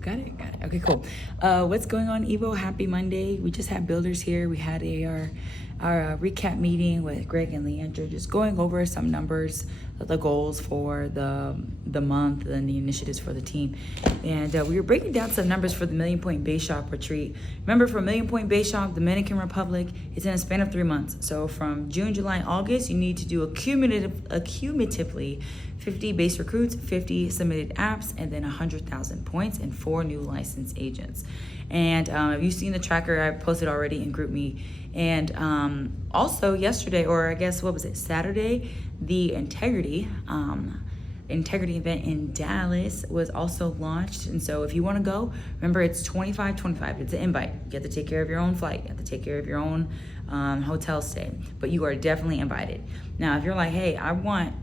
Got it. Got it. Okay, cool. What's going on, Evo? Happy Monday. We just had builders here. We had our recap meeting with Greg and Leandra, just going over some numbers, the goals for the month, and the initiatives for the team. And we were breaking down some numbers for the Million Point Base Shop retreat. Remember, for Million Point Base Shop, Dominican Republic, it's in a span of 3 months. So from June, July, and August, you need to do accumulatively 50 base recruits, 50 submitted apps, and then 100,000 points and 4 new licensed agents. And if you've seen the tracker, I posted already in GroupMe. And also yesterday, or I guess what was it, Saturday, the Integrity event in Dallas was also launched. And so if you want to go, remember it's 25. It's an invite. You have to take care of your own flight. You have to take care of your own hotel stay. But you are definitely invited. Now, if you're like, hey, I want,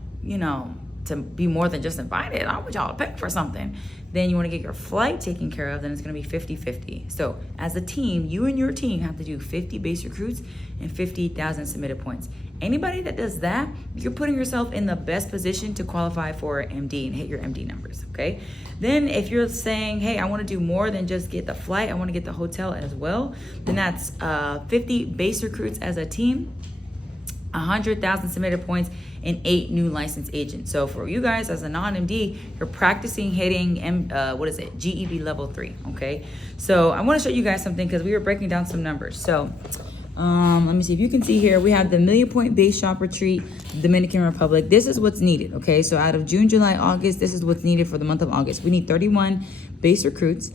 to be more than just invited, I want y'all to pay for something, then you want to get your flight taken care of, then it's going to be 50-50. So as a team, you and your team have to do 50 base recruits and 50,000 submitted points. Anybody that does that, you're putting yourself in the best position to qualify for MD and hit your MD numbers, okay? Then if you're saying, hey, I want to do more than just get the flight, I want to get the hotel as well, then that's 50 base recruits as a team, 100,000 submitted points, and 8 new licensed agents. So for you guys as a non-MD, you're practicing hitting GEB level 3, okay? So I want to show you guys something because we were breaking down some numbers. So let me see if you can see here. We have the Million Point Base Shop retreat, Dominican Republic. This is what's needed, okay? So out of June, July, August, this is what's needed for the month of August. We need 31 base recruits.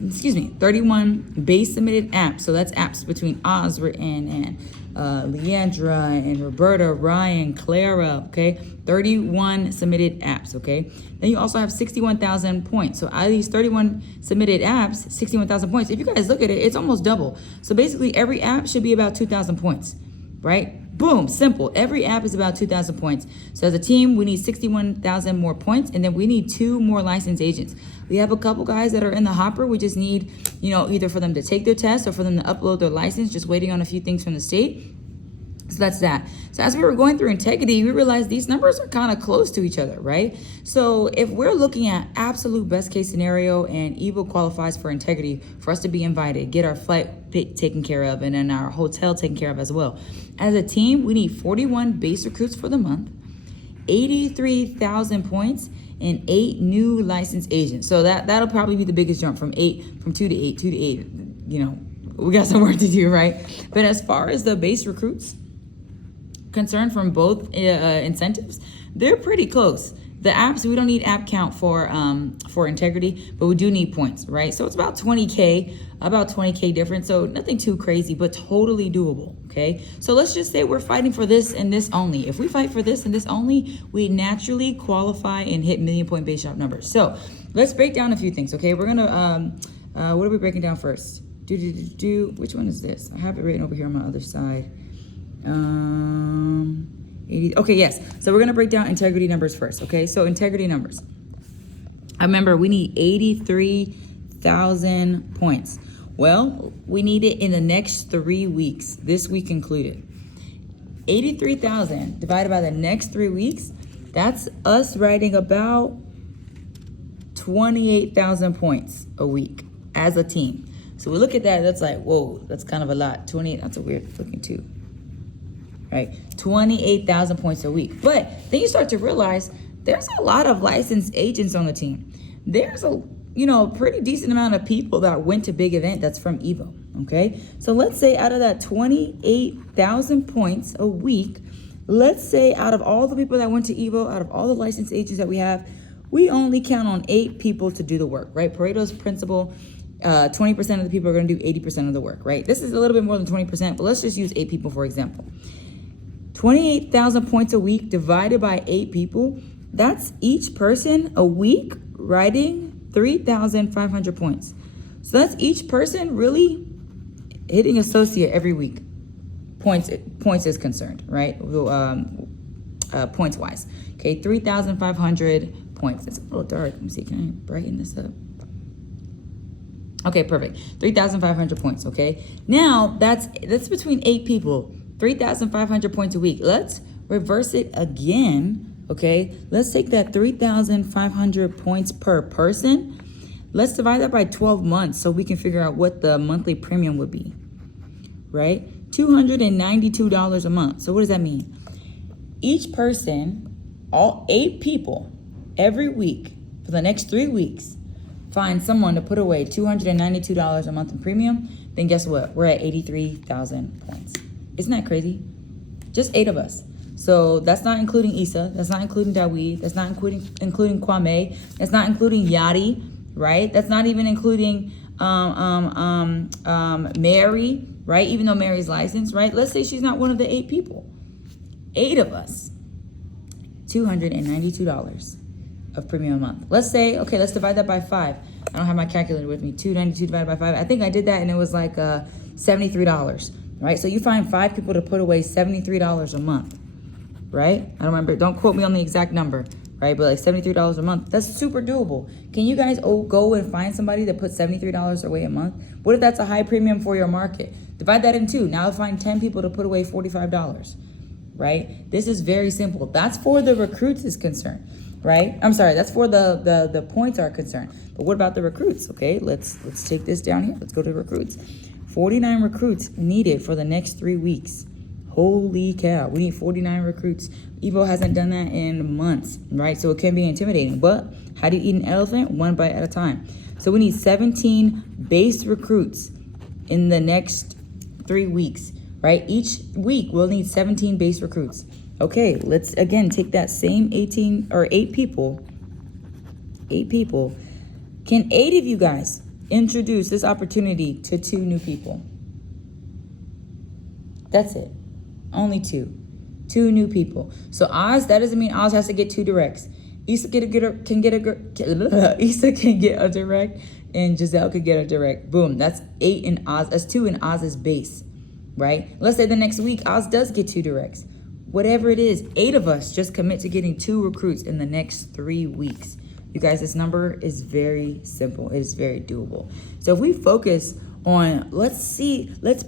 31 base submitted apps. So that's apps between Osra and Leandra and Roberta, Ryan, Clara, okay? 31 submitted apps, okay? Then you also have 61,000 points. So out of these 31 submitted apps, 61,000 points. If you guys look at it, it's almost double. So basically every app should be about 2,000 points, right? Boom, simple. Every app is about 2,000 points. So as a team, we need 61,000 more points, and then we need 2 more licensed agents. We have a couple guys that are in the hopper. We just need, either for them to take their test or for them to upload their license, just waiting on a few things from the state. So that's that. So as we were going through Integrity, we realized these numbers are kind of close to each other, right? So if we're looking at absolute best case scenario and Evo qualifies for Integrity for us to be invited, get our flight taken care of, and then our hotel taken care of as well. As a team, we need 41 base recruits for the month, 83,000 points, and 8 new licensed agents. So that'll probably be the biggest jump from 2 to 8, 2 to 8. We got some work to do, right? But as far as the base recruits concerned from both incentives, they're pretty close. The apps, we don't need app count for Integrity, but we do need points, right? So it's about 20K difference. So nothing too crazy, but totally doable, okay? So let's just say we're fighting for this and this only. If we fight for this and this only, we naturally qualify and hit Million Point Base Shop numbers. So let's break down a few things, okay? We're gonna, what are we breaking down first? Which one is this? I have it written over here on my other side. 80, okay, yes. So we're gonna break down Integrity numbers first, okay? So Integrity numbers. I remember we need 83,000 points. Well, we need it in the next 3 weeks, this week included. 83,000 divided by the next 3 weeks, that's us writing about 28,000 points a week as a team. So we look at that, that's like, whoa, that's kind of a lot. 28, that's a weird looking too. Right, 28,000 points a week. But then you start to realize there's a lot of licensed agents on the team. There's a pretty decent amount of people that went to big event that's from Evo. Okay, so let's say out of that 28,000 points a week, let's say out of all the people that went to Evo, out of all the licensed agents that we have, we only count on 8 people to do the work. Right, Pareto's principle. 20% of the people are going to do 80% of the work. Right, this is a little bit more than 20%, but let's just use 8 people for example. 28,000 points a week divided by 8 people, that's each person a week writing 3,500 points. So that's each person really hitting associate every week. Points is concerned, right? Points wise. Okay, 3,500 points. It's a little dark. Let me see, can I brighten this up? Okay, perfect. 3,500 points, okay? Now, that's between 8 people. 3,500 points a week. Let's reverse it again, okay? Let's take that 3,500 points per person. Let's divide that by 12 months so we can figure out what the monthly premium would be, right? $292 a month. So what does that mean? Each person, all 8 people, every week for the next 3 weeks, find someone to put away $292 a month in premium, then guess what? We're at 83,000 points. Isn't that crazy? Just 8 of us. So that's not including Issa. That's not including Dawid. That's not including Kwame. That's not including Yadi, right? That's not even including Mary, right? Even though Mary's licensed, right? Let's say she's not one of the 8 people. 8 of us. $292 of premium a month. Let's say, okay, let's divide that by 5. I don't have my calculator with me. 292 divided by 5. I think I did that and it was like $73, right? So you find 5 people to put away $73 a month, right? I don't remember. Don't quote me on the exact number, right? But like $73 a month. That's super doable. Can you guys go and find somebody that puts $73 away a month? What if that's a high premium for your market? Divide that in 2. Now find 10 people to put away $45, right? This is very simple. That's for the recruits is concerned, right? I'm sorry, that's for the points are concerned. But what about the recruits? Okay, let's take this down here. Let's go to recruits. 49 recruits needed for the next 3 weeks. Holy cow, we need 49 recruits. Evo hasn't done that in months, right? So it can be intimidating. But how do you eat an elephant? One bite at a time. So we need 17 base recruits in the next 3 weeks, right? Each week we'll need 17 base recruits. Okay, let's again take that same 8 people. 8 people. Can 8 of you guys introduce this opportunity to 2 new people? That's it. Only 2. 2 new people. So Oz, that doesn't mean Oz has to get 2 directs. Issa can get a direct, and Giselle could get a direct. Boom. That's 8 in Oz. That's 2 in Oz's base, right? Let's say the next week Oz does get 2 directs. Whatever it is, 8 of us just commit to getting 2 recruits in the next 3 weeks. You guys, this number is very simple. It is very doable. So if we focus on, let's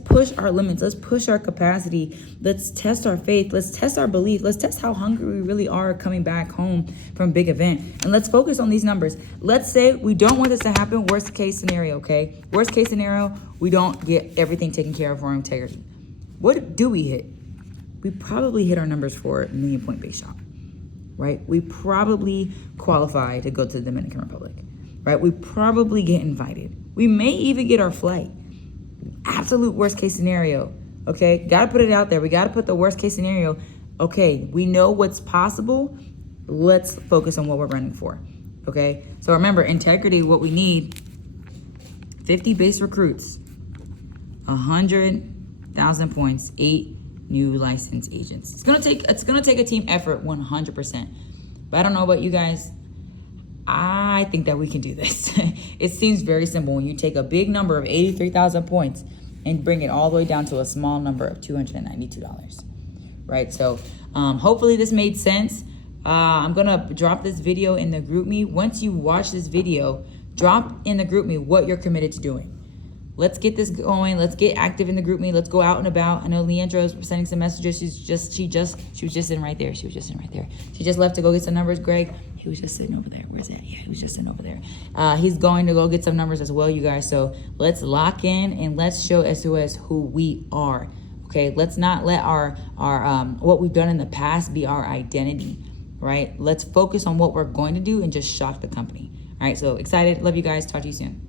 push our limits. Let's push our capacity. Let's test our faith. Let's test our belief. Let's test how hungry we really are coming back home from a big event. And let's focus on these numbers. Let's say we don't want this to happen. Worst case scenario, okay? Worst case scenario, we don't get everything taken care of for our integrity. What do we hit? We probably hit our numbers for $1 million point base shop, right? We probably qualify to go to the Dominican Republic, right? We probably get invited. We may even get our flight. Absolute worst case scenario, okay? Got to put it out there. We got to put the worst case scenario. Okay, we know what's possible. Let's focus on what we're running for, okay? So remember, integrity, what we need, 50 base recruits, 100,000 points, 8 new licensed agents. It's gonna take a team effort 100%. But I don't know about you guys. I think that we can do this. It seems very simple when you take a big number of 83,000 points and bring it all the way down to a small number of $292, right? So hopefully this made sense. I'm gonna drop this video in the GroupMe. Once you watch this video, drop in the GroupMe what you're committed to doing. Let's get this going. Let's get active in the GroupMe. Let's go out and about. I know Leandra is sending some messages. She was just in right there. She just left to go get some numbers. Greg, he was just sitting over there. Where's that? Yeah, he was just sitting over there. He's going to go get some numbers as well, you guys. So let's lock in and let's show SOS who we are. Okay, let's not let our what we've done in the past be our identity, right? Let's focus on what we're going to do and just shock the company. All right, so excited. Love you guys. Talk to you soon.